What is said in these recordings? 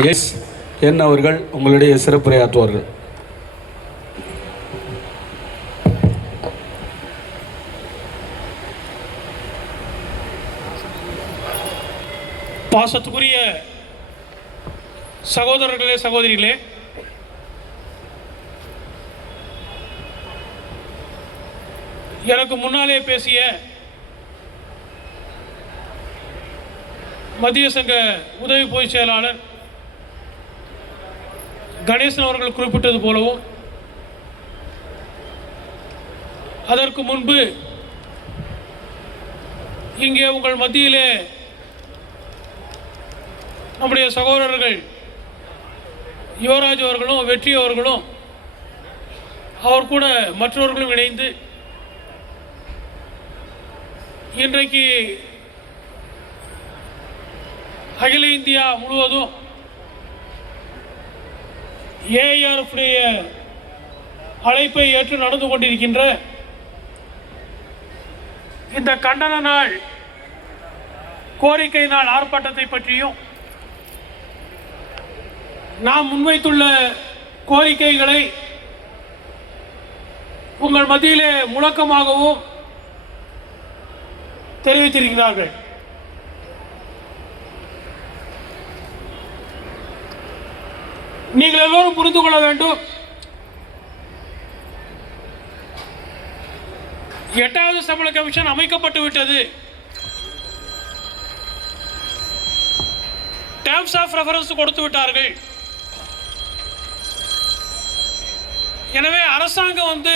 S N அவர்கள் உங்களுடைய சிறப்புரையாற்றுவார்கள். பாசத்துக்குரிய சகோதரர்களே, சகோதரிகளே, எனக்கு முன்னாலே பேசிய மத்திய சங்க உதவி பொதுச் செயலாளர் கணேசன் அவர்கள் குறிப்பிட்டது போலவும், அதற்கு முன்பு இங்கே உங்கள் மத்தியிலே நம்முடைய சகோதரர்கள் யுவராஜ் அவர்களும் வெற்றி அவர்களும் அவர் கூட மற்றவர்களும் இணைந்து இன்றைக்கு அகில இந்தியா முழுவதும் ஏஆர்எஃப் அழைப்பை ஏற்று நடந்து கொண்டிருக்கின்ற இந்த கண்டன நாள், கோரிக்கை நாள் ஆர்ப்பாட்டத்தை பற்றியும், நாம் முன்வைத்துள்ள கோரிக்கைகளை உங்கள் மத்தியிலே முழக்கமாகவும் தெரிவித்திருக்கிறார்கள். நீங்கள் எல்லோரும் புரிந்து கொள்ள வேண்டும், 8வது சம்பள கமிஷன் அமைக்கப்பட்டு விட்டது. டேர்ம்ஸ் ஆஃப் ரெஃபரன்ஸ் கொடுத்து விட்டார்கள். எனவே அரசாங்கம்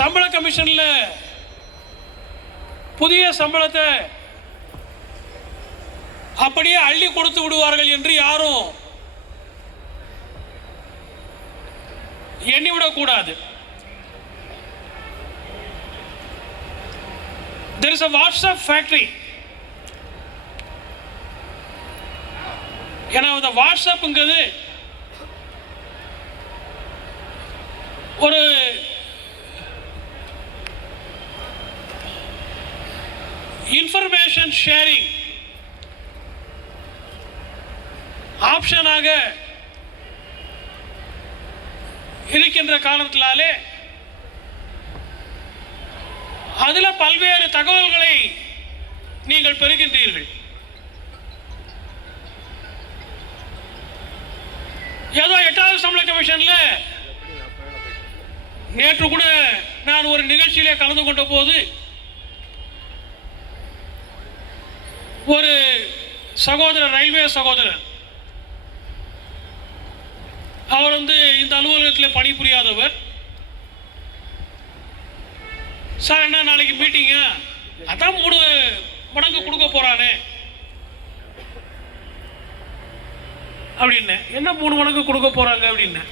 சம்பள கமிஷன்ல புதிய சம்பளத்தை அப்படியே அள்ளி கொடுத்து விடுவார்கள் என்று யாரும் எண்ணிவிடக்கூடாது. There is a WhatsApp factory. ஏன்னா இந்த வாட்ஸ்அப்ங்கிறது ஒரு இன்ஃபர்மேஷன் ஷேரிங் ஆப்ஷனாக இருக்கின்ற காரணத்தினாலே அதில் பல்வேறு தகவல்களை நீங்கள் பெறுகின்றீர்கள். ஏதோ 8வது சம்பள கமிஷன்ல நேற்று கூட நான் ஒரு நிகழ்ச்சியிலே கலந்து கொண்ட போது ஒரு சகோதரர், ரயில்வே சகோதரர், அவர் இந்த அலுவலகத்தில் பணிபுரியாதவர். சார், என்ன நாளைக்கு மீட்டிங்க, அதான் 3 மடங்கு கொடுக்க போறானே அப்படின்னு. என்ன 3 மடங்கு கொடுக்க போறாங்க அப்படின்னு.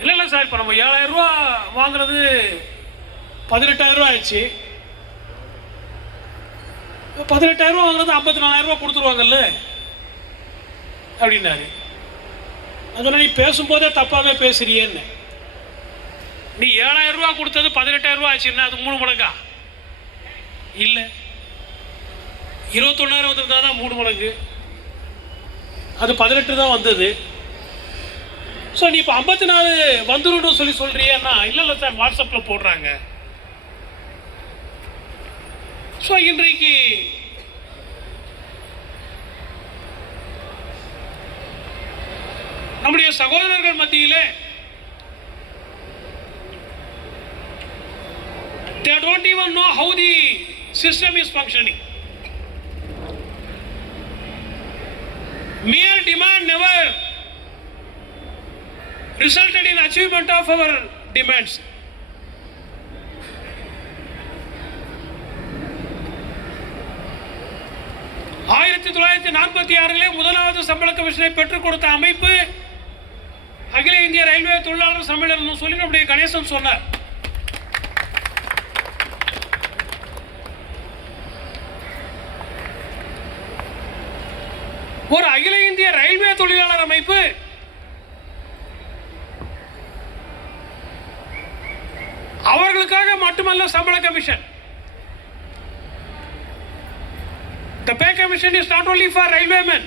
இல்லை சார், இப்போ நம்ம 7,000 ரூபா வாங்குறது 18,000 ரூபா ஆயிடுச்சு. 18,000 ரூபா வாங்குறது 54,000 ரூபா கொடுத்துருவாங்கல்ல அப்படின்னாரு. அதனால நீ பேசும்போதே தப்பாகவே பேசுறியேன்னு. நீ 7,000 ரூபா கொடுத்தது 18,000 ரூபா ஆச்சுன்னா அது 3 மடங்கா? இல்லை, 21,000 வந்திருந்தா தான் 3 மடங்கு. அது 18 தான் வந்தது. ஸோ நீ இப்போ 54 வந்துடும் சொல்றியன்னா, இல்லை சார், வாட்ஸ்அப்பில் போடுறாங்க. ஸோ இன்றைக்கு நம்முடைய சகோதரர்கள் மத்தியிலே they don't even know how the system is functioning. Mere demand never resulted in achievement of our demands. ஆயிரத்தி 1946 முதலாவது சம்பள கமிஷனை பெற்றுக் கொடுத்த அமைப்பு அகில இந்திய ரயில்வே தொழிலாளர் சம்மேளனம் சொல்லி நம்முடைய கணேசன் சொன்னார். ஒரு அகில இந்திய ரயில்வே தொழிலாளர் அமைப்பு அவர்களுக்காக மட்டுமல்ல சம்பள commission, The pay commission is not only for railwaymen.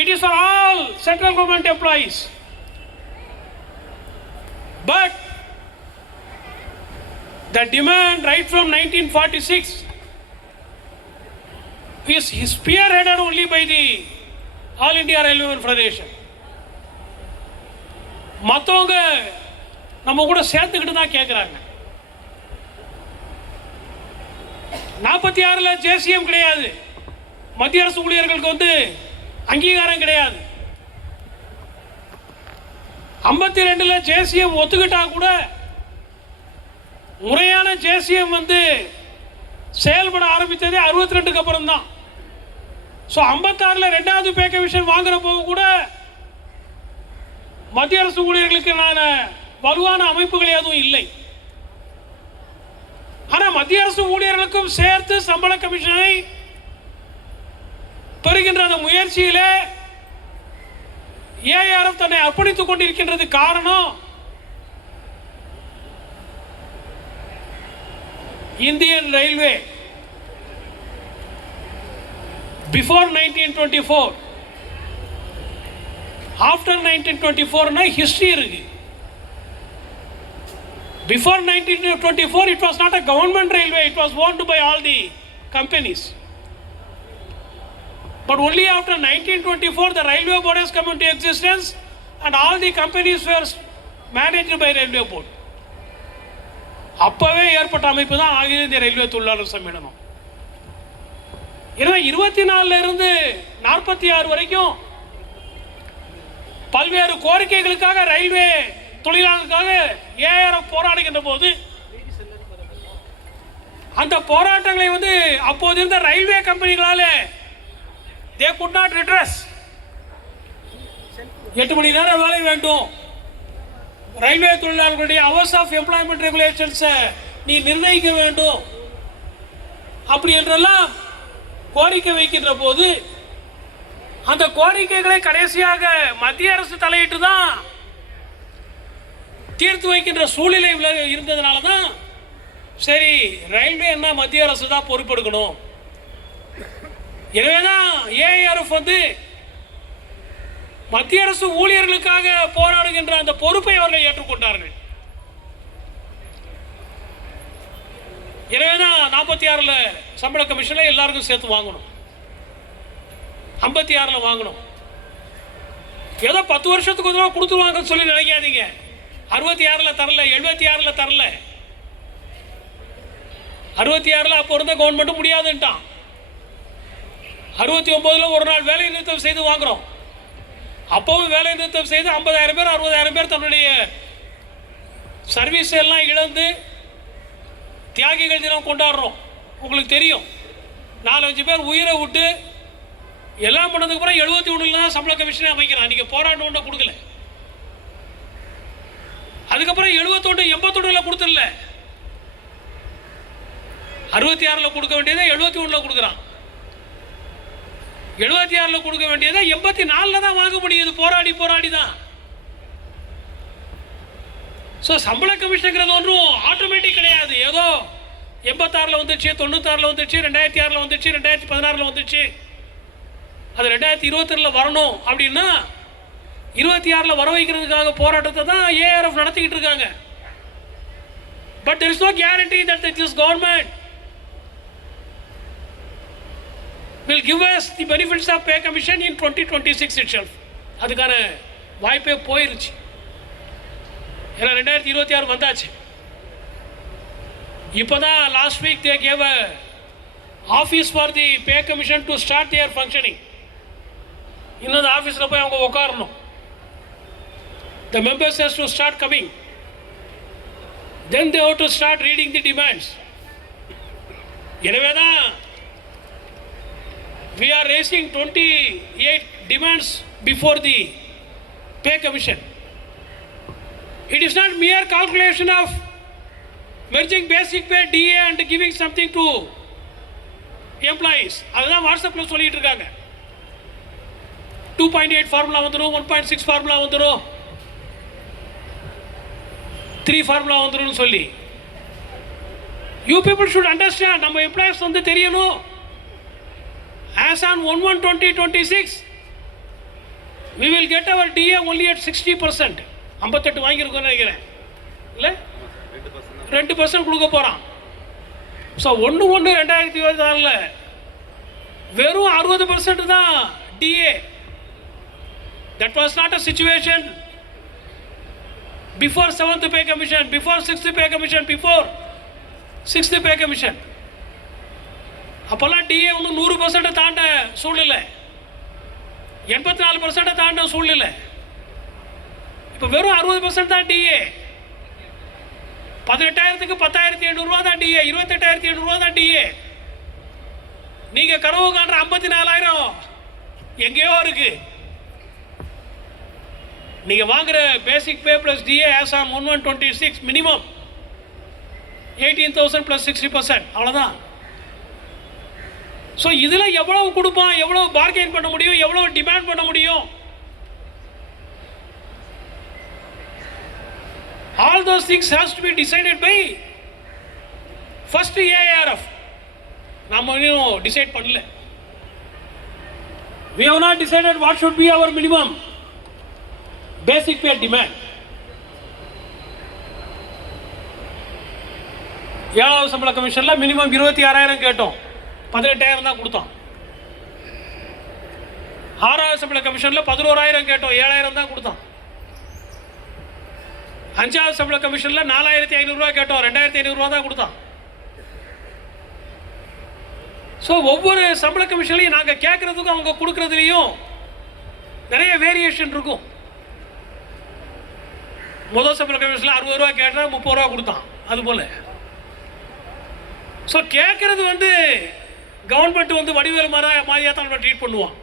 It is for all central government employees. But the demand right from 1946 is spearheaded only by the All India Railwaymen Federation. மற்றவங்க நம்ம கூட சேர்த்துக்கிட்டு தான் கேட்குறாங்க. 46 ஜேசிஎம் கிடையாது, மத்திய அரசு ஊழியர்களுக்கு வந்து அங்கீகாரம் கிடையாது. 52 ஜேசிஎம் ஒத்துக்கிட்டா கூட முறையான ஜேசிஎம் வந்து செயல்பட ஆரம்பித்ததே 62க்கு அப்புறம் தான். ஸோ 56 ரெண்டாவது பே கமிஷன் வாங்குற போக கூட மத்திய அரசு ஊழியர்களுக்கு வலுவான அமைப்புகள் எதுவும் இல்லை. ஆனால் மத்திய அரசு ஊழியர்களுக்கும் சேர்த்து சம்பள கமிஷனை பெறுகின்ற அந்த முயற்சியிலே ஏஆர்எஃப் தன்னை அர்ப்பணித்துக் கொண்டிருக்கின்றது. காரணம், Indian railway before 1924, after 1924 history இருக்கு. Before 1924, it was not a government railway, it was owned by all the companies. But only after 1924, the railway board has come into existence and all the companies were managed by railway board. அப்பவே ஏற்பட்ட அமைப்பு தான் ஆகிய இந்திய railway தொழிலாளர் சம்மேளனம். எனவே 24 இருந்து 46 வரைக்கும் பல்வேறு கோரிக்கைகளுக்காக ரயில்வே தொழிலாளர்களுக்காக ஏஆர்எஃப் போராடுகின்ற போது அந்த போராட்டங்களை வந்து அப்போது இருந்த ரயில்வே கம்பெனிகளால் they could not redress. 8 மணி நேரம் வேலை வேண்டும், ரயில்வே தொழிலாளர்களுடைய அவர்ஸ் ஆஃப் எம்ப்ளாய்மெண்ட் ரெகுலேஷன்ஸை நீ நிர்ணயிக்க வேண்டும், அப்படி என்றெல்லாம் கோரிக்கை வைக்கின்ற போது அந்த கோரிக்கைகளை கடைசியாக மத்திய அரசு தலையிட்டு தான் தீர்த்து வைக்கின்ற சூழ்நிலை இருந்ததுனால தான் சரி ரயில்வே என்ன மத்திய அரசு தான் பொறுப்பெடுக்கணும். எனவே தான் ஏஆர்எஃப் வந்து மத்திய அரசு ஊழியர்களுக்காக போராடுகின்ற அந்த பொறுப்பை அவர்கள் ஏற்றுக்கொண்டார்கள். எனவே தான் 46 சம்பள கமிஷனில் எல்லாருக்கும் சேர்த்து வாங்கணும், 56 வாங்கணும். ஏதோ 10 வருஷத்துக்கு ஒரு கொடுத்துருவாங்கன்னு சொல்லி நினைக்காதீங்க. 66 தரல, 76 தரல, 66 அப்போ இருந்த கவர்மெண்ட்டும் முடியாதுன்ட்டான். 69 ஒரு நாள் வேலை நிறுத்தம் செய்து வாங்குறோம். அப்போவும் வேலை நிறுத்தம் செய்து 50,000 பேர் 60,000 பேர் தன்னுடைய சர்வீஸ் எல்லாம் இழந்து தியாகிகள் தினம் கொண்டாடுறோம். உங்களுக்கு தெரியும், 4-5 பேர் உயிரை விட்டு எல்லாம் பண்ணதுக்கு அப்புறம் 71 தான் சம்பள கமிஷனே அமைக்கிறான். நீங்கள் போராட்டம் கொடுக்கல. அதுக்கப்புறம் 71 81 கொடுத்துடல, 66 கொடுக்க வேண்டியதை 71 கொடுக்குறான், 76 கொடுக்க வேண்டியதை 84 தான் வாங்க முடியுது. போராடி தான். ஸோ சம்பள கமிஷனுங்கிறது ஒன்றும் ஆட்டோமேட்டிக் கிடையாது. ஏதோ 86 வந்துச்சு, 96 வந்துச்சு, 2006 வந்துச்சு, 2016 வந்துச்சு, அது 2022 வரணும் அப்படின்னா 26 வர வைக்கிறதுக்காக போராட்டத்தை தான் ஏஆர்எஃப் நடத்திக்கிட்டு இருக்காங்க. But there is no guarantee that this government will give us the benefits of pay commission in 2026 itself. அதுக்கான வாய்ப்பே போயிருச்சு. ஏன்னா 2026 வந்தாச்சு. இப்போதான் last week they gave a office for the pay commission to start their functioning. இன்னும் அந்த ஆஃபீஸில் போய் அவங்க உட்காரணும். The members has to start coming. Then they have to start reading the demands. எனவே தான் we are raising 28 demands before the pay commission. It is not mere calculation of merging basic pay DA and giving something to employees. அதுதான் வாட்ஸ்அப்பில் சொல்லிட்டு இருக்காங்க. 2.8 formula வந்துடும், 1.6 formula வந்துடும், 3 formula வந்துடும் சொல்லி. You people should understand. நம்ம எம்ப்ளாயர்ஸ் வந்து தெரியணும். As on 1/1/2026 we will get our DA only at 60%. 58 வாங்கியிருக்கோன்னு நினைக்கிறேன், இல்லை 2% கொடுக்க போகிறான். ஸோ 1/1/2024 வெறும் 60% தான் DA. That was not a situation before 7th pay commission, before 6th pay commission, before 6th pay commission. அப்போல்லாம் DA வந்து 100% தாண்ட சூழ்நிலை, 84% தாண்ட சூழ்நிலை. இப்போ வெறும் 60% தான் DA. 18,000க்கு 10,800 ரூபா தான் DA, 28,800 ரூபா தான் DA. நீங்கள் கனவு காண்ற 54,000 எங்கேயோ இருக்கு. நீங்கள் வாங்குற basic pay plus DA as on 1/1/26 minimum 18,000 + 60%, அவ்வளோதான். ஸோ இதில் எவ்வளவு கொடுப்பான், எவ்வளவு பார்கெயின் பண்ண முடியும், எவ்வளவு டிமாண்ட் பண்ண முடியும், all those things has to be decided by first ARF. நம்ம இன்னும் டிசைட் பண்ணல. we have not decided what should be our minimum basic pay demand. ஏழாவது சம்பள கமிஷன்ல மினிமம் 26,000 கேட்டோம், 18,000 தான் கொடுத்தோம். ஆறாவது சம்பள கமிஷன்ல 11,000 கேட்டோம், 7,000 தான் கொடுத்தோம். அஞ்சாவது சம்பள கமிஷன்ல 4,500 ரூபா கேட்டோம், 2,500 ரூபா தான் கொடுத்தோம். ஸோ ஒவ்வொரு சம்பள கமிஷன்லையும் நாங்கள் கேட்கறதுக்கும் அவங்க கொடுக்கறதுலையும் நிறைய வேரியேஷன் இருக்கும். முதல் சம்பள கமிஷனில் 60 ரூபா கேட்டால் 30 ரூபா கொடுத்தான், அது போல். ஸோ கேட்கறது வந்து கவர்மெண்ட் வந்து வடிவேல் மாதிரியாக தான் நம்ம ட்ரீட் பண்ணுவான்.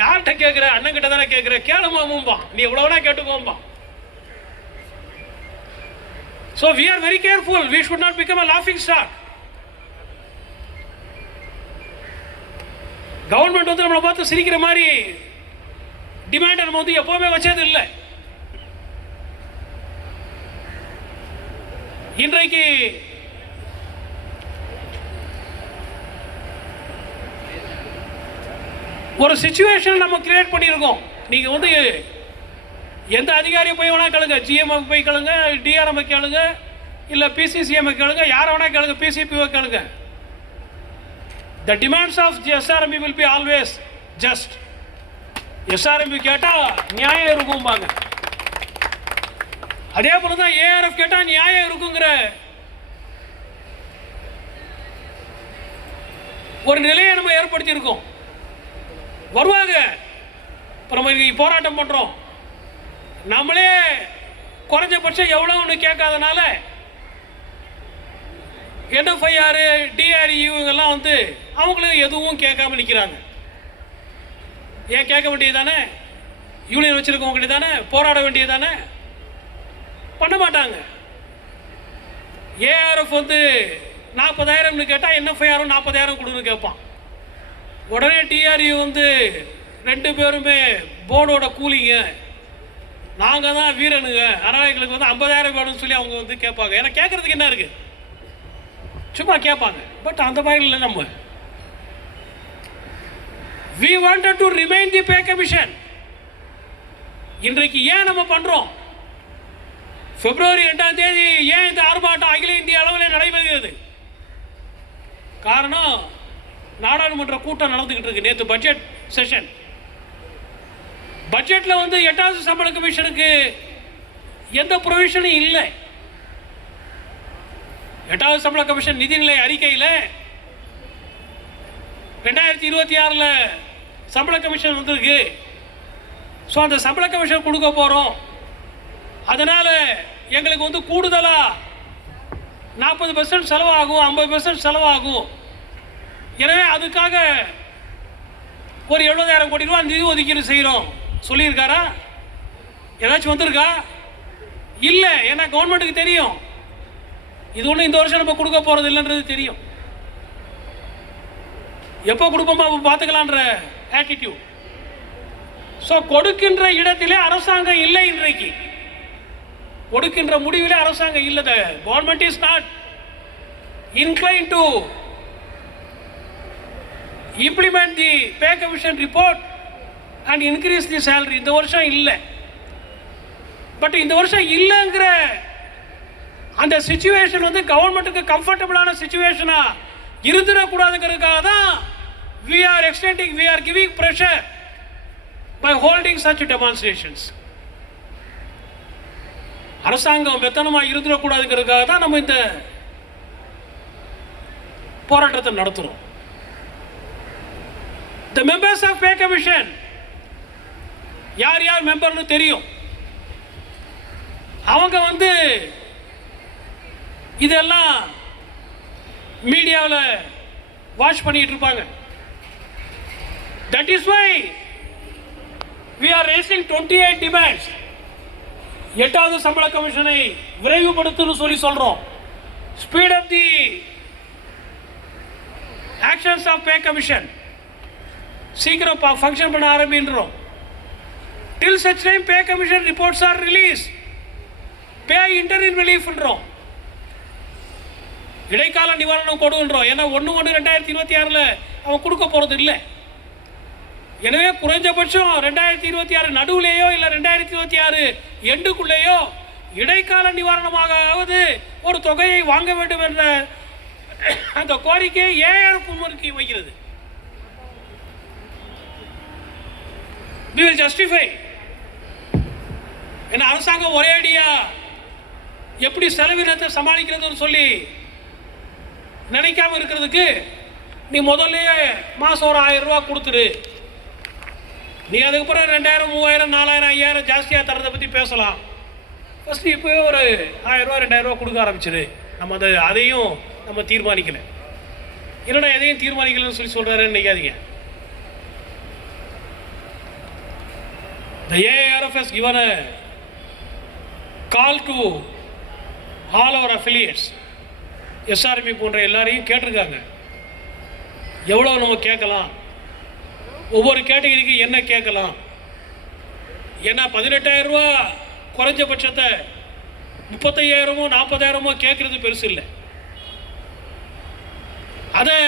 யார்கிட்ட கேட்குற, அண்ணன் கிட்ட தானே கேட்குற, கேளுமாம்பா, நீ எவ்வளோ வேணா கேட்டுக்கோம்பா. So we are very careful. We should not become a laughing stock. Government வந்து நம்மளை பார்த்து சிரிக்கிற மாதிரி டிமாண்டை நம்ம வந்து எப்போவுமே வச்சது இல்லை. இன்றைக்கு ஒரு சிச்சுவேஷன் நம்ம கிரியேட் பண்ணியிருக்கோம். நீங்கள் வந்து எந்த அதிகாரியை போய் வேணா கேளுங்க, GM போய் கேளுங்க, DRM கேளுங்க, இல்லை PCCM கேளுங்க, யாரை வேணா கேளுங்க, PCPO கேளுங்க. The demands of the SRMB will be always just. SRMB கேட்டால் நியாயம் இருக்கும்பாங்க. அதே போல தான் ARF கேட்டால் நியாயம் இருக்குங்கிற ஒரு நிலையை நம்ம ஏற்படுத்தியிருக்கோம். வருவாங்க. இப்போ நம்ம இன்னைக்கு போராட்டம் பண்ணுறோம், நம்மளே குறைஞ்சபட்சம் எவ்வளோ ஒன்று கேட்காதனால NFIR, DREU இதெல்லாம் வந்து அவங்களுக்கு எதுவும் கேட்காம நிற்கிறாங்க. ஏன் கேட்க வேண்டியது தானே, யூனியன் வச்சுருக்கவங்க தானே போராட வேண்டியது தானே, பண்ண மாட்டாங்க. ARF வந்து 40,000 கேட்டால் NFIR 40,000 கொடுன்னு கேட்பான். உடனே DREU வந்து 2 பேருமே போர்டோட கூலிங்க, நாங்கள் தான் வீரனுங்க, அதனால் எங்களுக்கு வந்து 50,000 வேணும்னு சொல்லி அவங்க வந்து கேட்பாங்க. ஏன்னா கேட்குறதுக்கு என்ன இருக்குது, சும்மா கேட்பாங்க. பட் அந்த மாதிரி இல்லை. நம்ம we wanted to remain the pay commission. இன்றைக்கு ஏன் நம்ம பண்ணுறோம், February 2ஆம் தேதி ஏன் இந்த ஆர்ப்பாட்டம் அகில இந்திய அளவில் நடைபெறுகிறது? காரணம், நாடாளுமன்ற கூட்டம் நடந்துக்கிட்டு இருக்கு. நேற்று பட்ஜெட் செஷன். பட்ஜெட்டில் வந்து 8வது சம்பள கமிஷனுக்கு எந்த ப்ரொவிஷனும் இல்லை. 8வது சம்பள கமிஷன் நிதிநிலை அறிக்கையில் 2026 சம்பள கமிஷன் வந்திருக்கு. ஸோ அந்த சம்பள கமிஷன் கொடுக்க போகிறோம், அதனால் எங்களுக்கு வந்து கூடுதலாக 40% செலவாகும், 50% செலவாகும். எனவே அதுக்காக ஒரு 70,000 கோடி ரூபா நிதி ஒதுக்கீடு செய்கிறோம் சொல்லியிருக்காரா? ஏதாச்சும் வந்திருக்கா? இல்லை. ஏன்னா கவர்மெண்ட்டுக்கு தெரியும் இது ஒன்றும் இந்த வருஷம் நம்ம கொடுக்க போகிறது இல்லைன்றது தெரியும். எப்போ கொடுப்போமோ அப்போ பார்த்துக்கலான்ற ஆட்டிடியூட். ஸோ கொடுக்கின்ற இடத்திலே அரசாங்கம் இல்லை. இன்றைக்கு கொடுக்கின்ற முடிவிலே அரசாங்கம் இல்லை. Government is not inclined to implement the pay commission report and increase the salary. இந்த வருஷம் இல்லை. பட் இந்த வருஷம் இல்லைங்கிற அந்த சிச்சுவேஷன் வந்து கவர்மெண்ட்டுக்கு கம்ஃபர்டபுளான சிச்சுவேஷனா இருந்துடக்கூடாதுங்கிறதுக்காக தான் we are giving pressure by holding such demonstrations. அரசாங்கம் வெத்தனமாக இருந்துடக்கூடாதுங்கிறதுக்காக தான் நம்ம இந்த போராட்டத்தை நடத்துகிறோம். The members of pay commission யார் யார் மெம்பர்னு தெரியும். அவங்க வந்து இதெல்லாம் மீடியாவில் வாட்ச் பண்ணிட்டு இருப்பாங்க. That is why we are raising 28 demands. 8வது சம்பள கமிஷனை விரைவுபடுத்தணும்னு சொல்லி சொல்றோம். Speed up the actions of pay commission. சீக்கிரம் ஃபங்க்ஷன் பண்ண ஆரம்பின்றோம். Till such time pay commission reports are released. Pay interim relief பண்றோம். இடைக்கால நிவாரணம் கொடுன்றோம். ஏன்னா 1/1/2026 அவன் கொடுக்க போறது இல்லை. எனவே குறைஞ்சபட்சம் 2026 நடுவுலேயோ இல்லை 2026 எண்டுக்குள்ளேயோ இடைக்கால நிவாரணமாகவது ஒரு தொகையை வாங்க வேண்டும் என்ற அந்த கோரிக்கையை ஏஆர்எஃப் முன்னிறுத்தி வைக்கிறது. We will justify. ஏன்னா அரசாங்கம் ஒரே அடியா எப்படி செலவினத்தை சமாளிக்கிறதுன்னு சொல்லி நினைக்காம இருக்கிறதுக்கு நீ முதல்லயே மாதம் ஒரு 1000 ரூபா கொடுத்துரு. நீ அதுக்கப்புறம் 2000, 3000, 4000, 5000 ஜாஸ்தியாக தரதை பற்றி பேசலாம். ஃபஸ்ட்டு இப்போவே ஒரு 1000 ரூபா 2000 ரூபா கொடுக்க ஆரம்பிச்சிரு. நம்ம அதையும் நம்ம தீர்மானிக்கலை. என்னடா எதையும் தீர்மானிக்கலன்னு சொல்லி சொல்கிறாருன்னு நினைக்காதீங்க. The AARF has given a call to all our affiliates. SRB போன்ற எல்லாரையும் கேட்டிருக்காங்க. எவ்வளோ நம்ம கேட்கலாம், ஒவ்வொரு கேட்டகரிக்கு என்ன கேட்கலாம். ஏன்னா 18,000 ரூபா குறைஞ்சபட்சத்தை 35,000மோ 40,000மோ கேட்குறது பெருசு இல்லை. அதை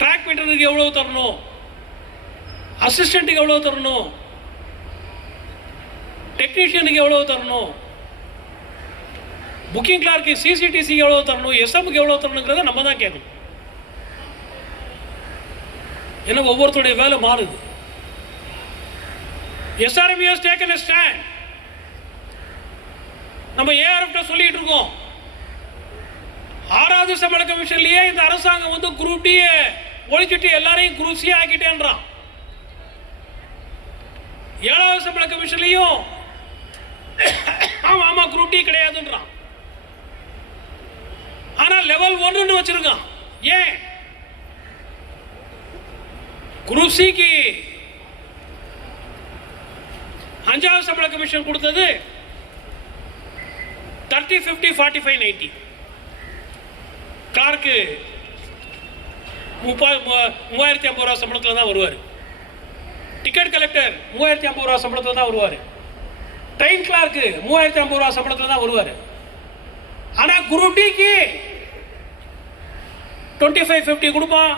ட்ராக் பண்ணுறதுக்கு எவ்வளோ தரணும், அசிஸ்டண்ட்டுக்கு எவ்வளோ தரணும், டெக்னீஷியனுக்கு எவ்வளோ தரணும், புக்கிங் கிளார்க்கு சிசிடிசிக்கு எவ்வளோ தரணும், எஸ்எம்க்கு எவ்வளோ தரணுங்கிறத நம்ம தான் கேட்கணும். ஏன்னா ஒவ்வொருத்தருடைய வேலை மாறுது. SRB has taken a stand. நம்ம ஏஆர்எஃப்ட சொல்லிட்டு இருக்கோம். 6வது சம்பள கமிஷன்லயே இந்த அரசாங்கம் வந்து குரூப் டி ஒழிச்சிட்டு எல்லாரையும் குரூப் சி ஆக்கிட்டேன்றான். 7வது சம்பள கமிஷன்லயும் ஆமா குரூப் டி கிடையாதுன்றான். ஆனா லெவல் 1ன்னு வச்சிருக்கான். ஏன் குரூப் சிக்கு 5வது சம்பள கமிஷன் கொடுத்தது 30, 50, 45, 90. கிளார்க்கு 3,050 ரூபா சம்பளத்தில் தான் வருவார். டிக்கெட் கலெக்டர் 3,050 ரூபா சம்பளத்தில் தான் வருவார். ட்ரெயின் கிளார்க்கு 3,050 ரூபா சம்பளத்தில் தான் வருவார். ஆனால் குரூப் டிக்கு 2550 கொடுப்பான்,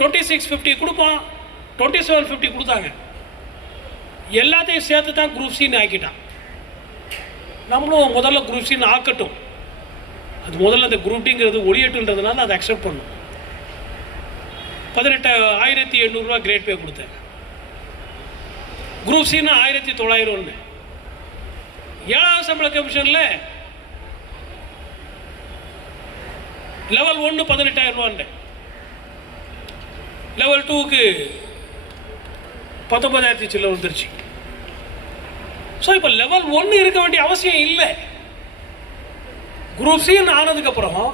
2650 கொடுப்பான், 2750 கொடுத்தாங்க. எல்லாத்தையும் சேர்த்து தான் குரூப் சின்னு ஆக்கிட்டான். நம்மளும் முதல்ல குரூப் சின்னு ஆக்கட்டும். அது முதல்ல அந்த குரூப் டிங்கிறது ஒளியட்டுன்றதுனால அதை அக்செப்ட் பண்ணும். 18,800 ரூபா கிரேட் பே கொடுத்தேன். குரூப் சின்னா 1900. 7வது சம்பள கமிஷனில் லெவல் 1 18,000 ரூபான்னு, லெவல் 2க்கு 19,000 சில்லறை வந்துருச்சு. ஸோ இப்போ லெவல் 1 இருக்க வேண்டிய அவசியம் இல்லை. குரூப் சின்னு ஆனதுக்கப்புறம்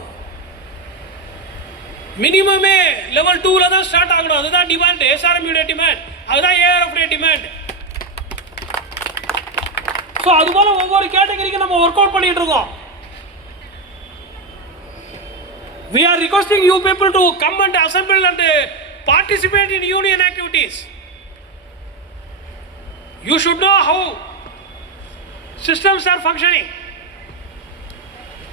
மினிமமே லெவல் 2ல தான் ஸ்டார்ட் ஆகணும். அதுதான் டிமாண்ட், எஸ்ஆர்எம்யூடைய டிமாண்ட், அதுதான் ஏஆர்எஃப்டைய டிமாண்ட். ஸோ அதுபோல ஒவ்வொரு கேட்டகரிக்கும் நம்ம ஒர்க் அவுட் பண்ணிட்டு இருக்கோம். We are requesting you people to come and assemble and participate in union activities. You should know how systems are functioning.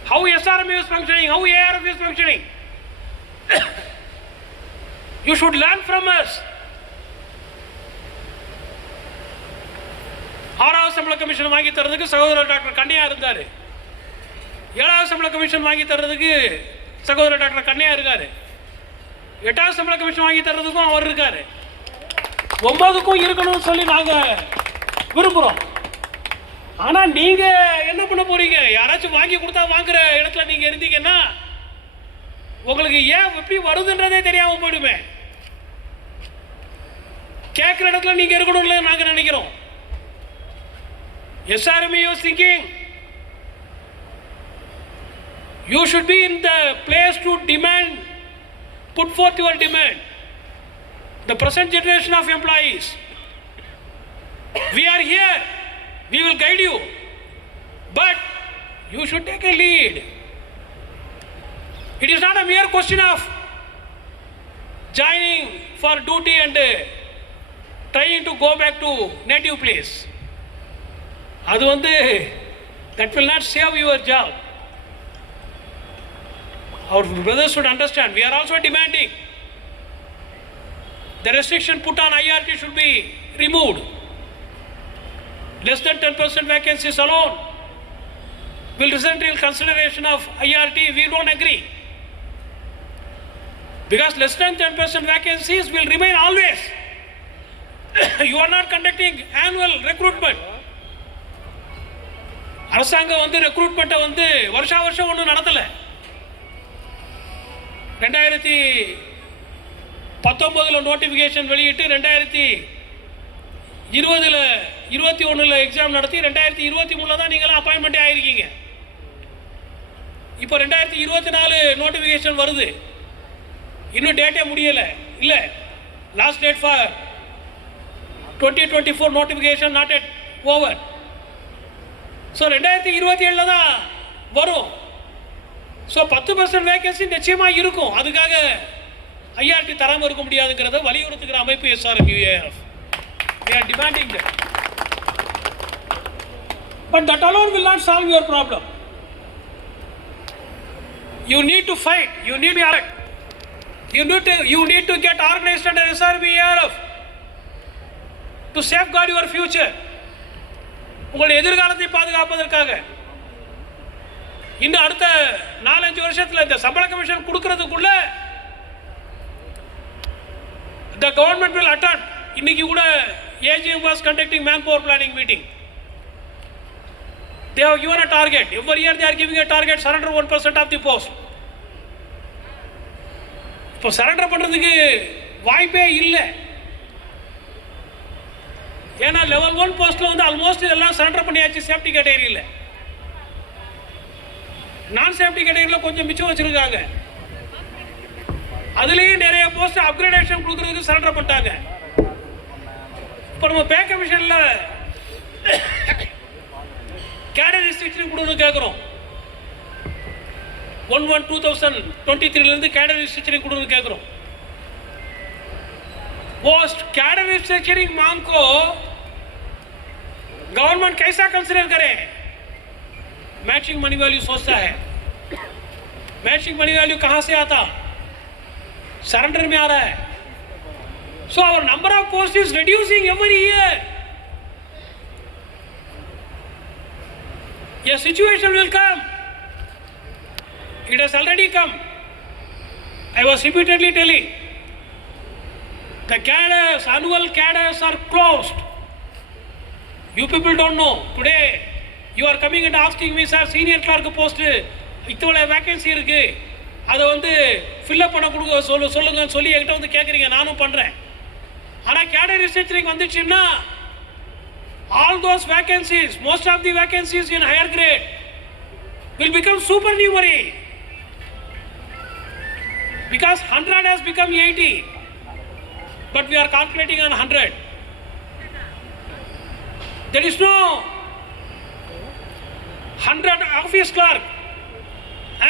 how SRMU is functioning, how ARF is functioning. You should learn from us. ஆறாவது சம்பள commission வாங்கி தரதுக்கு சகோதரர் doctor Kannaiya இருந்தார். ஏழாவது சம்பள commission வாங்கி தர்றதுக்கு சகோதரர் டாக்டர் கண்ணையா இருக்காரு. எட்டாவது சம்பள கமிஷன் வாங்கி தர்றதுக்கும் அவர் இருக்காரு. 9க்கும் இருக்கணும்னு சொல்லி நாங்கள் விரும்புகிறோம். ஆனால் நீங்கள் என்ன பண்ண போறீங்க? யாராச்சும் வாங்கி கொடுத்தா வாங்குற இடத்துல நீங்கள் இருந்தீங்கன்னா உங்களுக்கு ஏன் எப்படி வருதுன்றதே தெரியாமல் போயிடுமே. கேட்குற இடத்துல நீங்கள் இருக்கணும்ல நாங்கள் நினைக்கிறோம். SRMU is thinking you should be in the place to demand, put forth your demand. The present generation of employees, we are here, we will guide you, but you should take a lead. It is not a mere question of joining for duty and trying to go back to native place. அது that will not save your job. Our brothers should understand, we are also demanding the restriction put on IRT should be removed. Less than 10% vacancies alone will result in consideration of IRT. We don't agree. Because less than 10% vacancies will remain always. You are not conducting annual recruitment. அரசாங்கம் ரெக்ரூட்மெண்ட்டை வருஷா வருஷம் ஒன்றும் நடத்தலை. 2019 notification வெளியிட்டு 2020 exam நடத்தி 2023 தான் நீங்களாம் அப்பாயின்மெண்ட்டே ஆகிருக்கீங்க. இப்போ 2024 notification வருது, இன்னும் டேட்டே முடியலை. இல்லை, last date for 2024 notification not yet over. So 2027 தான் வரும். ஸோ 10% வேகன்சி நிச்சயமாக இருக்கும். அதுக்காக ஐஆர்டி தராமல் இருக்க முடியாதுங்கிறத வலியுறுத்துகிற அமைப்பு SRMU ARF. We are demanding that. But that alone will not solve your problem. You need to fight. You need to act. You need to get organized under SRMU ARF to safeguard your future. உங்களுடைய எதிர்காலத்தை பாதுகாப்பதற்காக இன்னும் அடுத்த 4-5 வருஷத்தில் இந்த சம்பள commission கொடுக்கறதுக்குள்ள the government will attempt. இன்னைக்கு கூட AGM was conducting manpower planning meeting. They have given a target. Every year they are giving a target, surrender 1% of the post. இப்போ சரண்டர் பண்ணுறதுக்கு வாய்ப்பே இல்லை. ஏன்னா லெவல் 1 போஸ்ட்டில் ஆல்மோஸ்ட் இதெல்லாம் சரண்டர் பண்ணியாச்சு. சேஃப்டி கேட்டகரியில், நான் சேஃப்டி கேட்டகரியில் கொஞ்சம் மிச்சம் வச்சுருக்காங்க. அதுலேயும் நிறைய போஸ்ட் அப்கிரேடேஷன் கொடுக்குறதுக்கு சரண்டர் பண்ணிட்டாங்க. இப்போ நம்ம பே கமிஷனில் கேடர் ரிஸ்ட்ரிக்ஷன் கொடுன்னு கேட்குறோம். 1/1/2023 கேடர் ரிஸ்ட்ரிக்ஷன் கொடுன்னு கேட்குறோம். पोस्ट कैडर रिस्ट्रक्चरिंग मांग को गवर्नमेंट कैसा कंसिडर करे? मैचिंग मनी वैल्यू सोचता है. मैचिंग मनी वैल्यू कहां से आता? सरेंडर में आ रहा है. So our number of post is reducing every year. A situation will come. It has already come. I was repeatedly telling. The cadres, annual cadres are closed. You people don't know. Today, you are coming and asking me, sir, senior clerk post, இத்தனை vacancy இருக்கு, அதை fill up பண்ண கொடுக்க சொல்லுங்கன்னு சொல்லி என்கிட்ட கேட்குறீங்க. நானும் பண்ணுறேன். ஆனால் கேடர் ரிஸ்ட்ரக்சரிங் வந்துச்சுன்னா all those vacancies, most of the vacancies in higher grade will become supernumerary. Because 100 has become 80. But we are calculating on 100. There is no 100 office clerk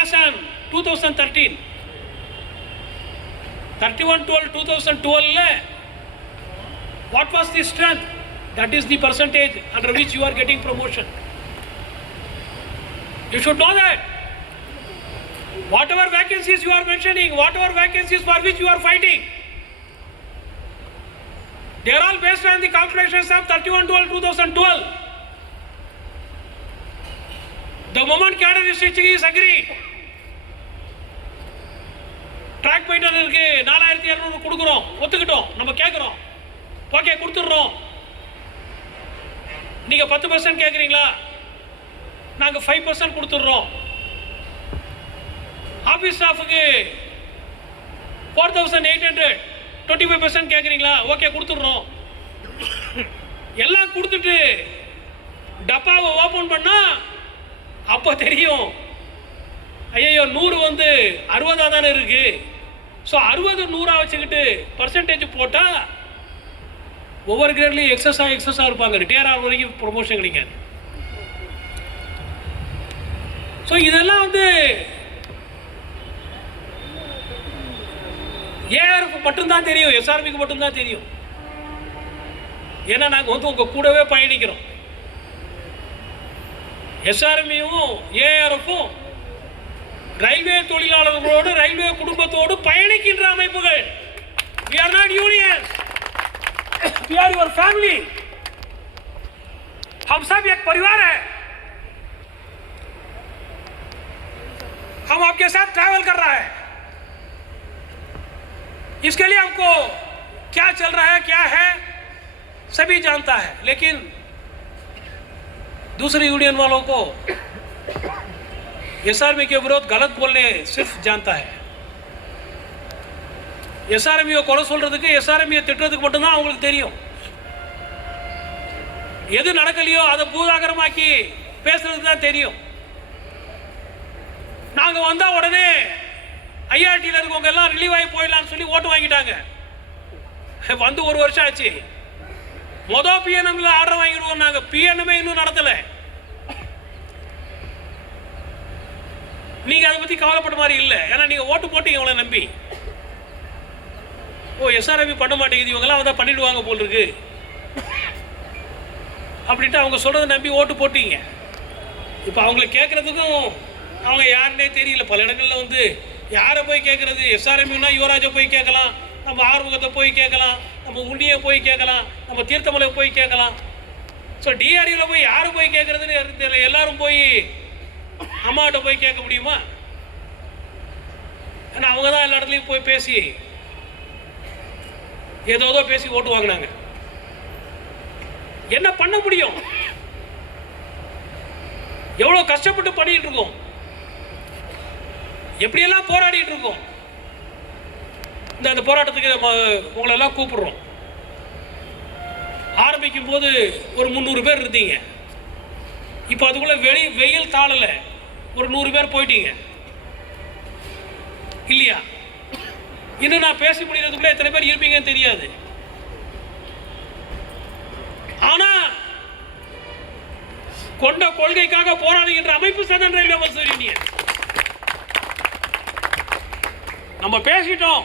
as on 2013. 31/12/2012, what was the strength? That is the percentage under which you are getting promotion. You should know that. Whatever vacancies you are mentioning, whatever vacancies for which you are fighting, they are all based on the calculations of 31/12/2012. The moment cadre restructuring is agreed, track மெயின்டனருக்கு 4200 கொடுக்குறோம், ஒத்துக்கிட்டோம், நம்ம கேட்குறோம், okay கொடுத்துட்றோம். நீங்கள் 10% கேட்குறீங்களா, நாங்கள் 5% கொடுத்துட்றோம். Office ஸ்டாஃபுக்கு 4800 25% கேட்குறீங்களா, ஓகே கொடுத்துட்றோம். எல்லாம் கொடுத்துட்டு டப்பாவை ஓப்பன் பண்ணால் அப்போ தெரியும், ஐயோ 100 வந்து 60 தானே இருக்குது. ஸோ 60 100 வச்சுக்கிட்டு பர்சன்டேஜ் போட்டால் ஒவ்வொரு கிரேட்லையும் எக்ஸஸாக இருப்பாங்க, ரிட்டையர் ஆகிற வரைக்கும் ப்ரொமோஷன் கிடைக்காது. ஸோ இதெல்லாம் வந்து ஏஆர்எஃப் மட்டும்தான் தெரியும், எஸ்ஆர்பிக்கு மட்டும்தான் தெரியும். ஏன்னா நாங்கள் வந்து உங்கள் கூடவே பயணிக்கிறோம். எஸ்ஆர்பியும் ஏஆர்எஃப்பும் ரயில்வே தொழிலாளர்களோடு ரயில்வே குடும்பத்தோடு பயணிக்கின்ற அமைப்புகள். We are not unions, we are your family. हम सब एक परिवार है, हम आपके साथ ट्रैवल कर रहा है. इसके लिए हमको क्या चल रहा है, क्या है, सभी जानता है. लेकिन दूसरे यूनियन वालों को एसआरबी के विरोध गलत बोलने सिर्फ जानता है. எஸ்ஆர்எம்ஐ குறை சொல்றதுக்கு, எஸ்ஆர்எம்ஐ திட்டுறதுக்கு மட்டும்தான் அவங்களுக்கு தெரியும். எது நடக்கலையோ அதை பூதாகரமாக்கி பேசுறதுக்கு தான் தெரியும். நாங்க வந்தா உடனே ஐஆர்டியில் இருக்கவங்க எல்லாம் ரிலீவ் ஆகி போயிடலாம்னு சொல்லி ஓட்டு வாங்கிட்டாங்க. வந்து 1 வருஷம் ஆச்சு. மொதல் பிஎன்எம்ல ஆர்டர் வாங்கிடுவோம். நாங்க பிஎன்எம்ஐ இன்னும் நடத்தல. நீங்க அதை பத்தி கவலைப்பட்ட மாதிரி இல்லை. ஏன்னா நீங்க ஓட்டு போட்டீங்க இவங்களை நம்பி. ஓ எஸ்ஆர்எம்பி பண்ண மாட்டேங்குது, இவங்கெல்லாம் வந்து பண்ணிடுவாங்க போல் இருக்கு அப்படின்ட்டு அவங்க சொல்றதை நம்பி ஓட்டு போட்டீங்க. இப்போ அவங்களை கேட்கறதுக்கும் அவங்க யாருன்னே தெரியல. பல இடங்கள்ல வந்து யாரை போய் கேட்கறது? எஸ்ஆர்எம்பின்னா யுவராஜை போய் கேட்கலாம், நம்ம ஆறுமுகத்தை போய் கேட்கலாம், நம்ம உண்டியை போய் கேட்கலாம், நம்ம தீர்த்தமலை போய் கேட்கலாம். ஸோ டிஆர்யூவில் போய் யாரை போய் கேட்கறதுன்னு தெரியல. எல்லாரும் போய் அம்மாட்ட போய் கேட்க முடியுமா? ஏன்னா அவங்க தான் எல்லா இடத்துலையும் போய் பேசி ஏதோ பேசி ஓட்டு வாங்கினாங்க. என்ன பண்ண முடியும்? எவ்வளவு கஷ்டப்பட்டு பண்ணிட்டு இருக்கோம், எப்படியெல்லாம் போராடிட்டு இருக்கோம். இந்த போராட்டத்துக்கு உங்களை எல்லாம் கூப்பிடுறோம். ஆரம்பிக்கும் போது ஒரு 300 பேர் இருந்தீங்க. இப்போ அதுக்குள்ள வெயில் தாழல, ஒரு 100 பேர் போயிட்டீங்க இல்லையா? இன்னும் நான் பேசி முடிகிறதுக்குள்ள எத்தனை பேர் இருப்பீங்கன்னு தெரியாது. ஆனா கொண்ட கொள்கைக்காக போராடுகின்ற அமைப்பு சதன் ரயில்வே மசூர் யூனியன். நம்ம பேசிட்டோம்,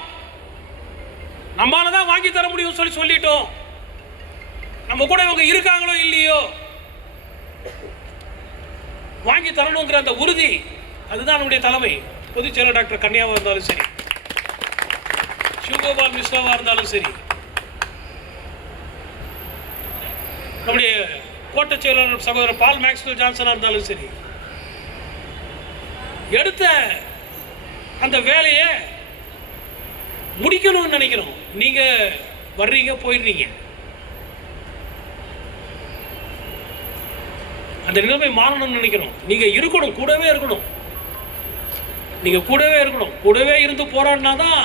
நம்மளாலதான் வாங்கி தர முடியும் சொல்லிட்டோம். நம்ம கூட இவங்க இருக்காங்களோ இல்லையோ வாங்கி தரணுங்கிற அந்த உறுதி, அதுதான் நம்முடைய தலைமை. பொதுச் செயலர் டாக்டர் கன்னியாவா இருந்தாலும் சரி, சிவகோபால் மிஸ்ராவா இருந்தாலும் சரி, நம்முடைய கோட்ட செயலாளர் சகோதரர் பால் மேக்ஸ்வெல் ஜான்சனா இருந்தாலும் சரி, எடுத்த அந்த வேலையை முடிக்கணும்னு நினைக்கிறோம். நீங்க வர்றீங்க, போயிடுறீங்க. அந்த நிலைமை மாறணும்னு நினைக்கிறோம். நீங்க இருக்கணும், கூடவே இருக்கணும். நீங்க கூடவே இருக்கணும். கூடவே இருந்து போராடினாதான்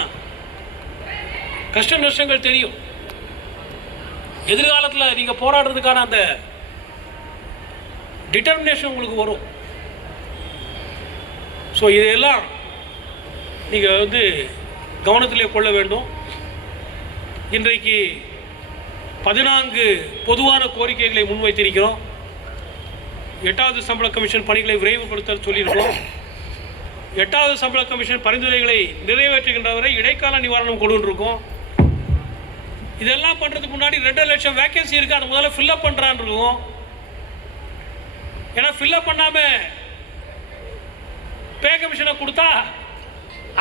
கஷ்ட நஷ்டங்கள் தெரியும். எதிர்காலத்தில் நீங்க போராடுறதுக்கான அந்த டிட்டர்மினேஷன் உங்களுக்கு வரும். ஸோ இதையெல்லாம் நீங்க வந்து கவனத்திலே கொள்ள வேண்டும். இன்றைக்கு 14 பொதுவான கோரிக்கைகளை முன்வைத்திருக்கிறோம். 8வது சம்பள கமிஷன் பணிகளை விரைவுபடுத்த சொல்லியிருக்கிறோம். 8வது சம்பள கமிஷன் பரிந்துரைகளை நிறைவேற்றுகின்ற வரை இடைக்கால நிவாரணம் கொண்டு இருக்கோம். இதெல்லாம் பண்றதுக்கு முன்னாடி 2 லட்சம் வேகன்சி இருக்கு, அதை முதல்ல ஃபில்அப் பண்றான்னு இருக்கோம். ஏன்னா ஃபில்அப் பண்ணாம பே கமிஷனை கொடுத்தா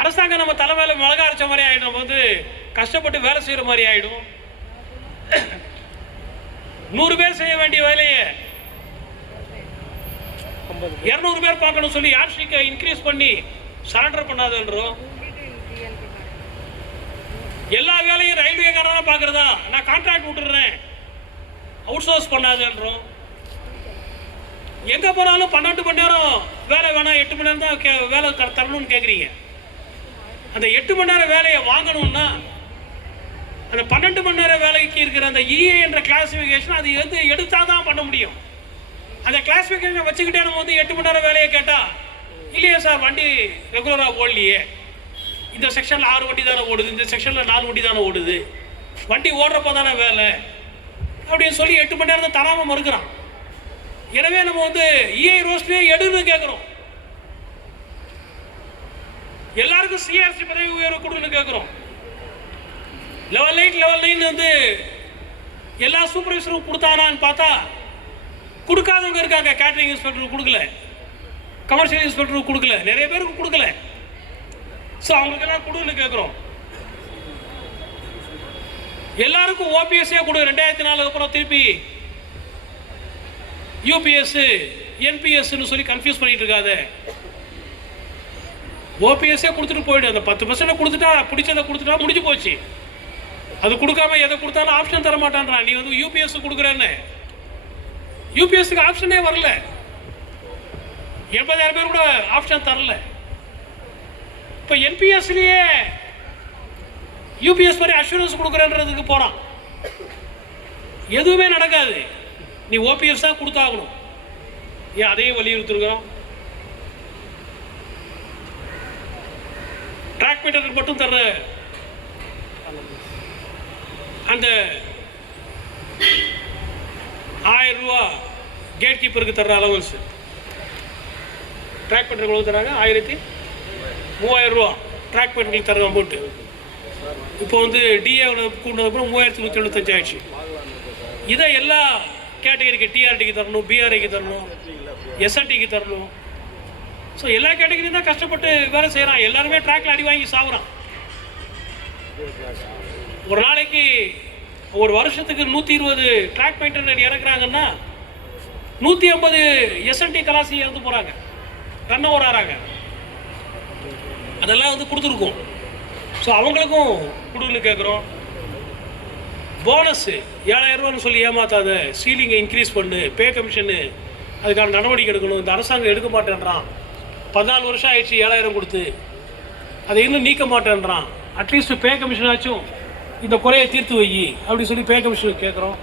அரசாங்கம் நம்ம தலைமையில் மிளகா அரைச்ச மாதிரி ஆகிடும். நம்ம வந்து கஷ்டப்பட்டு வேலை செய்கிற மாதிரி ஆகிடும். 100 பேர் செய்ய வேண்டிய வேலையை 200 பேர் பார்க்கணும் சொல்லி யார்ஷிக்கை இன்க்ரீஸ் பண்ணி சரண்டர் பண்ணாதுன்றோம். எல்லா வேலையும் ரயில்வேக்காரனா பார்க்குறதா, நான் கான்ட்ராக்ட் விட்டுறேன் அவுட் சோர்ஸ் பண்ணாதுன்றோம். எங்கே போனாலும் 12 மணி நேரம் வேலை வேணாம், 8 மணி நேரம் தான் வேலை தரணும்னு கேட்குறீங்க. அந்த 8 மணி நேரம் வேலையை வாங்கணும்னா அந்த 12 மணி நேரம் வேலைக்கு இருக்கிற அந்த இஏ என்ற கிளாசிஃபிகேஷன் அது எடுத்தால் தான் பண்ண முடியும். அந்த கிளாசிஃபிகேஷனை வச்சுக்கிட்டே நம்ம வந்து 8 மணி நேரம் வேலையை கேட்டால், இல்லையே சார் வண்டி ரெகுலராக ஓடலையே, இந்த செக்ஷனில் 6 வண்டி தானே ஓடுது, இந்த செக்ஷனில் 4 வண்டி தானே ஓடுது, வண்டி ஓடுறப்போ தானே வேலை அப்படின்னு சொல்லி 8 மணி நேரத்தை தராமல் மறுக்கிறான். எனவே நம்ம வந்து இஏ ரோஸ்ட்லேயே எடுன்னு கேட்குறோம். எல்லாருக்கும் சிஆர்சி பதவி உயர்வு கொடுன்னு கேட்குறோம். லெவல் 8 லெவல் 9 வந்து எல்லா சூப்பர்வைசரும் கொடுத்தாரான்னு பார்த்தா கொடுக்காதவங்க இருக்காங்க. கேட்டரிங் இன்ஸ்பெக்டருக்கு கொடுக்கல, கமர்ஷியல் இன்ஸ்பெக்டருக்கு கொடுக்கல, நிறைய பேருக்கு கொடுக்கல. ஸோ அவங்களுக்கெல்லாம் கொடுன்னு கேட்குறோம். எல்லாருக்கும் ஓபிஎஸ்ஸே கொடு. 2004 அப்புறம் திருப்பி யூபிஎஸ் என்பிஎஸ்ன்னு சொல்லி கன்ஃபியூஸ் பண்ணிட்டு இருக்காத. ஓபிஎஸ்ஸே கொடுத்துட்டு போயிடு. அந்த 10% கொடுத்துட்டா, பிடிச்சதை கொடுத்துட்டா முடிஞ்சு போச்சு. அது கொடுக்காம எதை கொடுத்தாலும் ஆப்ஷன் தர மாட்டான்றான். நீ வந்து யூபிஎஸ் கொடுக்குறேன்னு, யூபிஎஸ்க்கு ஆப்ஷனே வரல. 80,000 பேர் கூட ஆப்ஷன் தரல. இப்போ என்பிஎஸ்லேயே யூபிஎஸ் மாதிரி அஷூரன்ஸ் கொடுக்குறேன்றதுக்கு போகிறான். எதுவுமே நடக்காது. நீ ஓபிஎஸ் தான் கொடுத்தாகணும். ஏன் அதையும் வலியுறுத்திருக்கிறோம். ட்ராக் மீட்டருக்கு மட்டும் தர்ற அந்த 1000 ரூபா கேட் கீப்பருக்கு தர்ற அலவன்ஸ், ட்ராக் மீட்டருக்கு தராங்க 13,000 ரூபா ட்ராக் மீட்டருக்கு தர்ற அமௌண்ட்டு. இப்போ வந்து டிஏ கூட்டினதுக்கப்புறம் 3175 ஆயிடுச்சு. இதை எல்லா கேட்டகரிக்கு, டிஆர்டிக்கு தரணும், பிஆர்ஐக்கு தரணும், எஸ்ஆர்டிக்கு தரணும். ஸோ எல்லா கேட்டகரியும் தான் கஷ்டப்பட்டு வேலை செய்கிறான். எல்லாருமே ட்ராக்ல அடி வாங்கி சாகுறான். ஒரு நாளைக்கு ஒரு வருஷத்துக்கு 120 ட்ராக் மெயின்டெனன்ஸ் இறக்குறாங்கன்னா 150 எஸ்என்டி கலாசி இறந்து போகிறாங்க, ரன் ஓவர் ஆகிறாங்க. அதெல்லாம் வந்து கொடுத்துருக்கோம். ஸோ அவங்களுக்கும் கொடுன்னு கேட்குறோம். போனஸ் 7,000 ரூபான்னு சொல்லி ஏமாத்தாத, சீலிங்கை இன்க்ரீஸ் பண்ணு, பே கமிஷனு அதுக்கான நடவடிக்கை எடுக்கணும். இந்த அரசாங்கம் எடுக்க மாட்டேன்றான். 14 வருஷம் ஆயிடுச்சு 7,000 கொடுத்து, அதை இன்னும் நீக்க மாட்டேன்றான். அட்லீஸ்ட் பே கமிஷன் ஆச்சும் இந்த குறையை தீர்த்து வை அப்படி சொல்லி பே கமிஷனுக்கு கேட்குறோம்.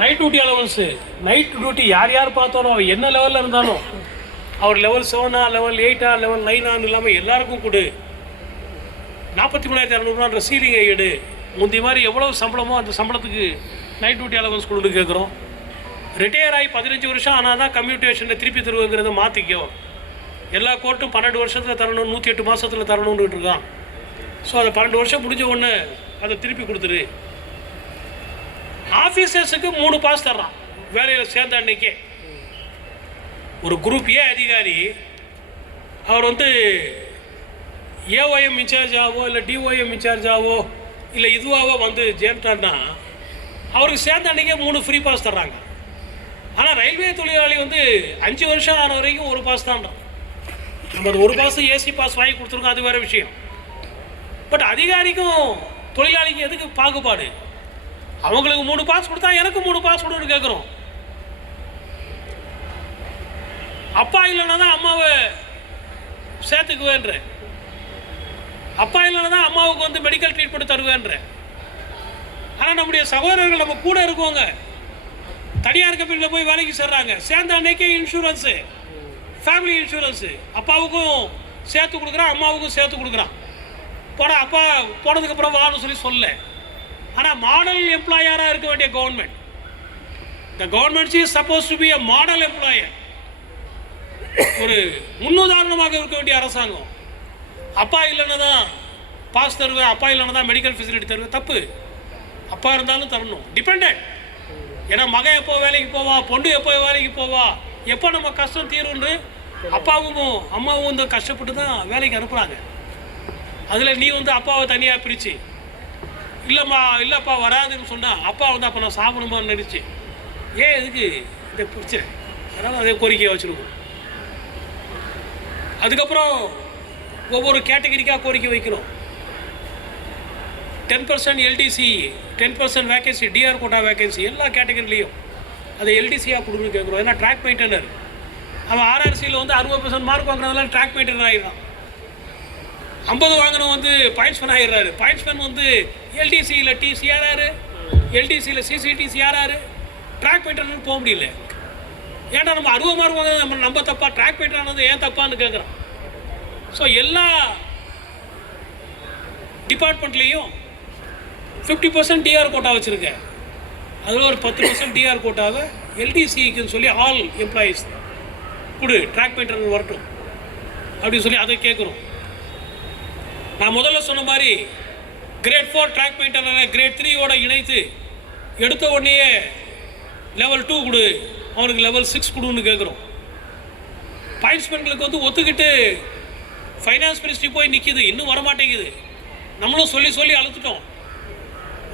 Night duty allowance, night duty யார் பார்த்தாலும் அவர் என்ன லெவலில் இருந்தாலும், அவர் லெவல் 7ஆ, லெவல் 8ஆ, லெவல் 9ஆன்னு இல்லாமல் எல்லாருக்கும் கொடு. 43,200 சீலிங்கை எடு. முந்தி மாதிரி எவ்வளோ சம்பளமோ அந்த சம்பளத்துக்கு நைட் டியூட்டி அலவன்ஸ் கொடுத்து கேட்குறோம். ரிட்டையர் ஆகி 15 வருஷம் ஆனால் தான் கம்யூட்டேஷனில் திருப்பி தருவங்கிறத மாற்றிக்கோ. எல்லா கோர்ட்டும் 12 வருஷத்தில் தரணும், 108 மாதத்தில் தரணும்னு இருக்கான். ஸோ அதை 12 வருஷம் முடிஞ்ச ஒன்று அதை திருப்பி கொடுத்துரு. ஆஃபீஸர்ஸுக்கு 3 பாஸ் தர்றான் வேலையில் சேர்ந்த அன்னைக்கே. ஒரு குரூப் ஏ அதிகாரி அவர் வந்து ஏஓஎம் இன்சார்ஜாவோ இல்லை டிஓஎம் இன்சார்ஜாவோ இல்லை இதுவாவோ வந்து சேர்ந்தான்னா அவருக்கு சேர்ந்த அன்றைக்கே 3 ஃப்ரீ பாஸ் தர்றாங்க. ஆனால் ரயில்வே தொழிலாளி வந்து 5 வருஷம் ஆன வரைக்கும் 1 பாஸ் தான்றான். நம்ம அது 1 பாஸ் ஏசி பாஸ் வாங்கி கொடுத்துருக்கோம், அது வேறு விஷயம். பட் அதிகாரிக்கும் தொழிலாளிக்கும் எதுக்கு பாகுபாடு? அவங்களுக்கு 3 பாஸ் கொடுத்தா எனக்கு 3 பாஸ் கொடுன்னு கேட்குறோம். அப்பா இல்லைன்னா தான் அம்மாவை சேர்த்துக்குவேன்ற, அப்பா இல்லைன்னா தான் அம்மாவுக்கு வந்து மெடிக்கல் ட்ரீட்மெண்ட் தருவேன்ற. ஆனால் நம்முடைய சகோதரர்கள் நம்ம கூட இருக்கவங்க தனியார் கம்பெனியில் போய் வேலைக்கு சேர்றாங்க. சேர்ந்த அன்னைக்கே இன்சூரன்ஸு, ஃபேமிலி இன்சூரன்ஸு அப்பாவுக்கும் சேர்த்து கொடுக்குறான், அம்மாவுக்கும் சேர்த்து கொடுக்குறான். போனால் அப்பா போனதுக்கப்புறம் வான்னு சொல்லி சொல்ல. ஆனால் மாடல் எம்ப்ளாயராக இருக்க வேண்டிய government, the government is suppose to be a model employer, ஒரு முன்னுதாரணமாக இருக்க வேண்டிய அரசாங்கம். அப்பா இல்லைன்னா தான் பாஸ் தருவேன், அப்பா இல்லைன்னா தான் மெடிக்கல் ஃபெசிலிட்டி தருவேன், தப்பு. அப்பா இருந்தாலும் தரணும், டிபெண்ட். ஏன்னா மகன் எப்போ வேலைக்கு போவா, பொண்ணு எப்போ வேலைக்கு போவா, எப்போ நம்ம கஷ்டம் தீரும்னு அப்பாவும் அம்மாவும் வந்து கஷ்டப்பட்டு தான் வேலைக்கு அனுப்புகிறாங்க. அதில் நீ வந்து அப்பாவை தனியாக பிரித்து இல்லைம்மா இல்லைப்பா வராதுன்னு சொன்னால் அப்பா வந்து அப்போ நான் சாப்பிடணுமான்னு நினச்சி ஏன் எதுக்கு இந்த பிரச்சனை? அதனால் அதே கோரிக்கையை வச்சுருக்கோம். அதுக்கப்புறம் ஒவ்வொரு கேட்டகரிக்காக கோரிக்கை வைக்கணும். 10% LDC, 10% vacancy, DR quota vacancy எல்லா கேட்டகரிலையும் அதை எல்டிசியாக கொடுக்குன்னு கேட்குறோம். ஏன்னா ட்ராக் மெயின்டெனர் அவன் ஆர்ஆர்சியில் வந்து 60% மார்க் வாங்குறதுனால ட்ராக் மெயின்டெனர் ஆகிடுறான். 50 வாங்கினவன் வந்து பாயிண்ட்ஸ்மேன் ஆகிடுறாரு. பாயிண்ட்ஸ்மேன் வந்து எல்டிசியில் டிசிஆர்ஆர், எல்டிசியில் சிசிடிசிஆர்ஆர், ட்ராக் மெயின்டெனர் போக முடியல. ஏன்டா நம்ம 60 மார்க் வாங்க நம்ம தப்பா, ட்ராக் மெயின்டெனர் ஆனது ஏன் தப்பான்னு கேட்குறான். ஸோ எல்லா டிபார்ட்மெண்ட்லேயும் 50% டிஆர் கோட்டா வச்சுருக்கேன். அதில் ஒரு 10% டிஆர் கோட்டாவை எல்டிசிக்குன்னு சொல்லி ஆல் எம்ப்ளாயீஸ் கொடு, ட்ராக் மெயின்டெனர் வரட்டும் அப்படின்னு சொல்லி அதை கேட்குறோம். நான் முதல்ல சொன்ன மாதிரி கிரேட் 4 ட்ராக் மெயின்டெனர் கிரேட் 3யோட இணைத்து எடுத்த உடனேயே லெவல் 2 கொடு, அவனுக்கு லெவல் 6 கொடுன்னு கேட்குறோம். பாயிண்ட்ஸ்மேன்களுக்கு வந்து ஒத்துக்கிட்டு ஃபைனான்ஸ் மினிஸ்ட்ரி போய் நிற்கிது, இன்னும் வரமாட்டேங்குது. நம்மளும் சொல்லி சொல்லி அழுத்துட்டோம்.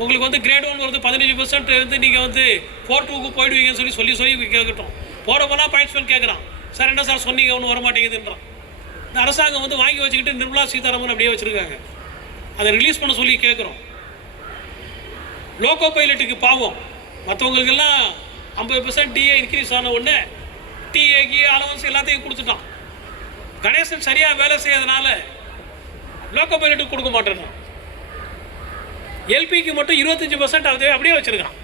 உங்களுக்கு வந்து கிரேட் 1 வருது 15% இருந்து நீங்கள் வந்து 4-2க்கு போயிடுவீங்கன்னு சொல்லி சொல்லி கேட்கட்டும். போட போனால் பாயிண்ட்ஸ்மேன் கேட்குறான், சார் என்ன சார் சொன்னீங்க ஒன்றும் வரமாட்டேங்குதுன்றான். இந்த அரசாங்கம் வந்து வாங்கி வச்சுக்கிட்டு நிர்மலா சீதாராமன் அப்படியே வச்சுருக்காங்க. அதை ரிலீஸ் பண்ண சொல்லி கேட்குறோம். லோக்கோ பைலட்டுக்கு பாவம், மற்றவங்களுக்கெல்லாம் 50% டிஏ இன்க்ரீஸ் ஆன உடனே டிஏக்கு அலவன்ஸ் எல்லாத்தையும் கொடுத்துட்டான். கணேசன் சரியாக வேலை செய்யறதுனால லோக்கோ பைலட்டுக்கு கொடுக்க மாட்டேறான். எல்பிக்கு மட்டும் 25% அதை அப்படியே வச்சுருக்கான்.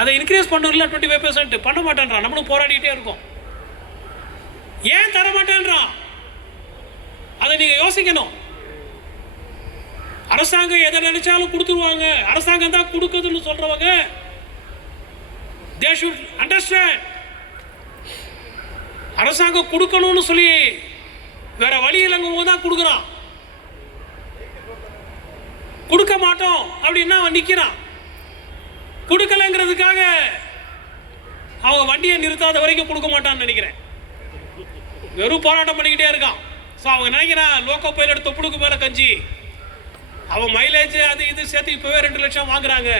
அதை இன்க்ரீஸ் பண்ணல 25% பண்ண மாட்டேன்றான். நம்மளும் போராடிட்டே இருக்கோம். ஏன் தர மாட்டேன்றான்? அதை நீங்கள் யோசிக்கணும். அரசாங்கம் எதை நினைச்சாலும் கொடுத்துருவாங்க. அரசாங்கம் தான் கொடுக்குதுன்னு சொல்றவங்க they should understand. அரசாங்கம் கொடுக்கணும்னு சொல்லி வேற வழி இல்லைங்க தான் கொடுக்குறான். கொடுக்க மாட்டோம் அப்படின்னா அவன் நிற்கிறான். கொடுக்கலங்கிறதுக்காக அவங்க வண்டியை நிறுத்தாத வரைக்கும் கொடுக்க மாட்டான்னு நினைக்கிறேன். வெறும் போராட்டம் பண்ணிக்கிட்டே இருக்கான். ஸோ அவங்க நினைக்கிறான் லோக்கோ பைலட் தொப்புளுக்கு மேலே கஞ்சி, அவன் மைலேஜ் அது இது சேர்த்து இப்போவே 2 லட்சம் வாங்குறாங்க.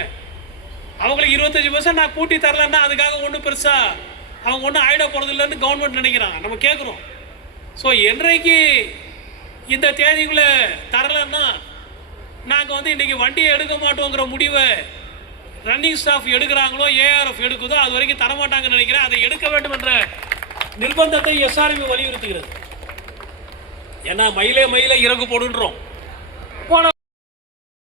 அவங்களுக்கு 25% நான் கூட்டி தரலன்னா அதுக்காக ஒன்றும் பெருசாக அவங்க ஒன்றும் ஆயிட போகிறது இல்லைன்னு கவர்மெண்ட் நினைக்கிறாங்க. நம்ம கேட்குறோம். ஸோ என்றைக்கு இந்த தேதிக்குள்ளே தரலன்னா நாங்கள் வந்து இன்றைக்கி வண்டியை எடுக்க மாட்டோங்கிற முடிவை ரன்னிங் ஸ்டாஃப் எடுக்கிறாங்களோ ஏஆர்எஃப் எடுக்குதோ அது வரைக்கும் தரமாட்டாங்கன்னு நினைக்கிறேன். அதை எடுக்க வேண்டும் என்ற நிர்பந்தத்தை எஸ்ஆர்எம் வலியுறுத்துகிறது. ஏன்னா மயிலே இறகு போடுன்றோம்.